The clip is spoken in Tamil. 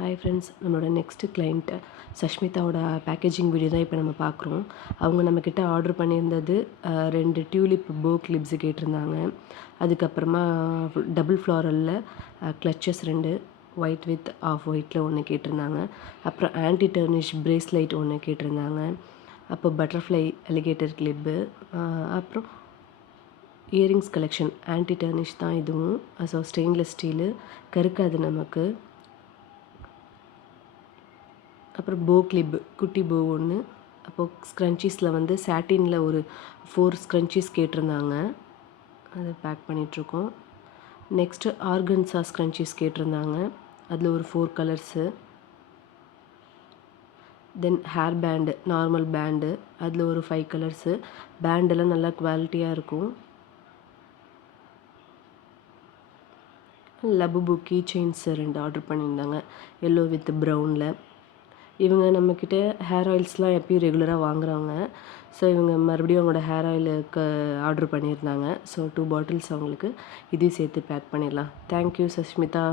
ஹாய் ஃப்ரெண்ட்ஸ், நம்மளோட நெக்ஸ்ட்டு கிளைண்ட்டு சஷ்மிதாவோட பேக்கேஜிங் வீடியோ தான் இப்போ நம்ம பார்க்குறோம். அவங்க நம்மக்கிட்ட ஆர்டர் பண்ணியிருந்தது 2 டியூலிப் போ கிளிப்ஸு கேட்டிருந்தாங்க. அதுக்கப்புறமா டபுள் ஃப்ளாரலில் கிளச்சஸ் 2 ஒயிட் வித் ஆஃப் ஒயிட்டில் ஒன்று கேட்டிருந்தாங்க. அப்புறம் ஆன்டி டர்னிஷ் பிரேஸ்லைட் ஒன்று கேட்டிருந்தாங்க. அப்போ பட்டர்ஃப்ளை அலிகேட்டர் கிளிப்பு, அப்புறம் இயரிங்ஸ் கலெக்ஷன் ஆன்டி டர்னிஷ் தான் இதுவும். ஸோ ஸ்டெயின்லெஸ் ஸ்டீலு, கருக்காது நமக்கு. அப்புறம் போ கிளிப் குட்டி போ ஒன்று. அப்போது ஸ்க்ரன்ச்சீஸில் வந்து சாட்டினில் ஒரு 4 ஸ்க்ரன்ச்சீஸ் கேட்டிருந்தாங்க. அதை பேக் பண்ணிகிட்ருக்கோம். நெக்ஸ்ட்டு ஆர்கன்ஸா ஸ்க்ரன்ச்சீஸ் கேட்டிருந்தாங்க. அதில் ஒரு 4 colours. Then hair band, normal band, அதில் ஒரு 5 கலர்ஸு. பேண்டெல்லாம் நல்லா குவாலிட்டியாக இருக்கும். லபுபு கீ செயின்ஸ் 2 ஆர்டர் பண்ணியிருந்தாங்க, எல்லோ வித் ப்ரௌனில். இவங்க நம்மக்கிட்ட ஹேர் ஆயில்ஸ்லாம் எப்பயும் ரெகுலராக வாங்குறவங்க. ஸோ இவங்க மறுபடியும் அவங்களோட ஹேர் ஆயிலுக்கு ஆர்டர் பண்ணியிருந்தாங்க. ஸோ 2 பாட்டில்ஸ் அவங்களுக்கு இதையும் சேர்த்து பேக் பண்ணிடலாம். தேங்க்யூ சஷ்மிதா.